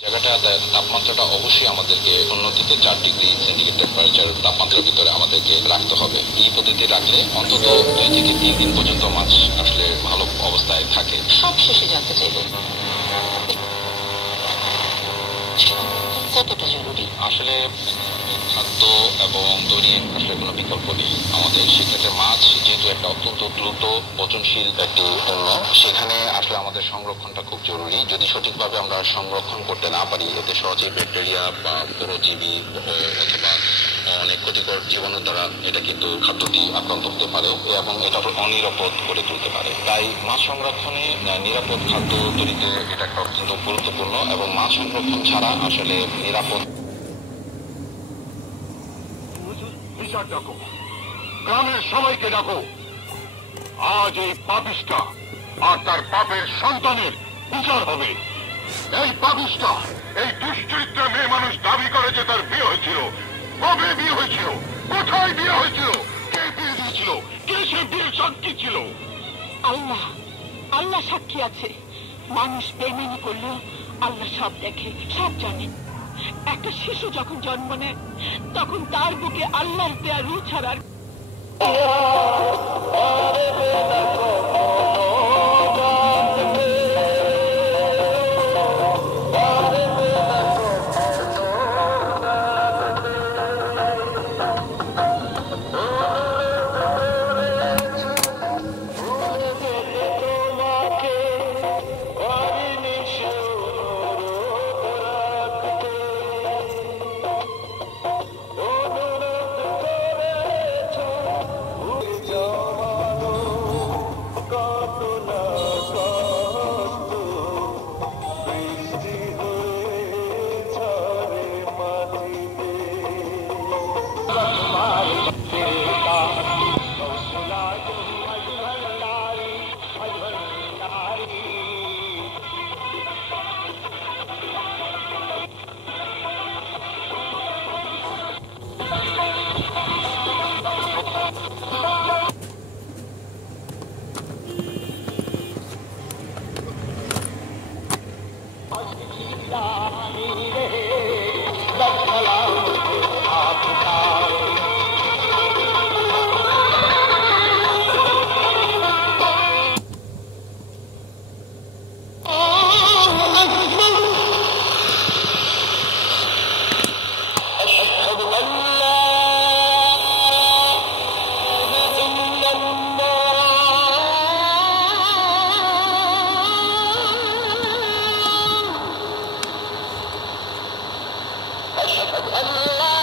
জায়গাটা তাপমাত্রাটা অবশ্যই আমাদেরকে উন্নতিতে 4 ডিগ্রি সেন্টিগ্রেড টেম্পারেচার তাপমাত্রার ভিতরে আমাদেরকে রাখতে হবে। এই পদ্ধতি রাখলে অন্তত 2 থেকে 3 দিন পর্যন্ত মাছ আসলে ভালো অবস্থায় থাকে। সব শেষে জানতে চাইব কতটা জরুরি আসলে খাদ্য এবং দৈনিক আসলে কোনো বিকল্প নেই আমাদের। সেক্ষেত্রে মাছ যেহেতু একটা অত্যন্ত দ্রুত পচনশীল একটি পণ্য, সেখানে আসলে আমাদের সংরক্ষণটা খুব জরুরি। যদি সঠিকভাবে আমরা সংরক্ষণ করতে না পারি, এতে সহজে ব্যাকটেরিয়া বা পরজীবী অথবা অনেক ক্ষতিকর জীবাণু দ্বারা এটা কিন্তু খাদ্যটি আক্রান্ত হতে পারে এবং এটা অনিরাপদ করে তুলতে পারে। তাই মাছ সংরক্ষণে নিরাপদ খাদ্য তৈরিতে এটা একটা অত্যন্ত গুরুত্বপূর্ণ এবং মাছ সংরক্ষণ ছাড়া আসলে নিরাপদ। ডাকো, গ্রামের সবাইকে ডাকো। আজ এই পাপিষ্টা আর তার পাপের সন্তানের বিচার হবে। এই পাপিষ্টা, এই দুশ্চরিত্র মেয়ে মানুষ দাবি করে যে তার বিয়ে হয়েছিল। কবে বিয়ে হয়েছিল? কোথায় বিয়ে হয়েছিল? কে বিয়ে দিয়েছিল? কে সে বিয়ের সাক্ষী ছিল? আল্লাহ, আল্লাহ সাক্ষী আছে। মানুষ বেইমানি করলেও আল্লাহ সব দেখে, সব জানে। একটা শিশু যখন জন্ম নেয় তখন তার বুকে আল্লাহর দেয়া রূহ ছাড়ার আল্লাহ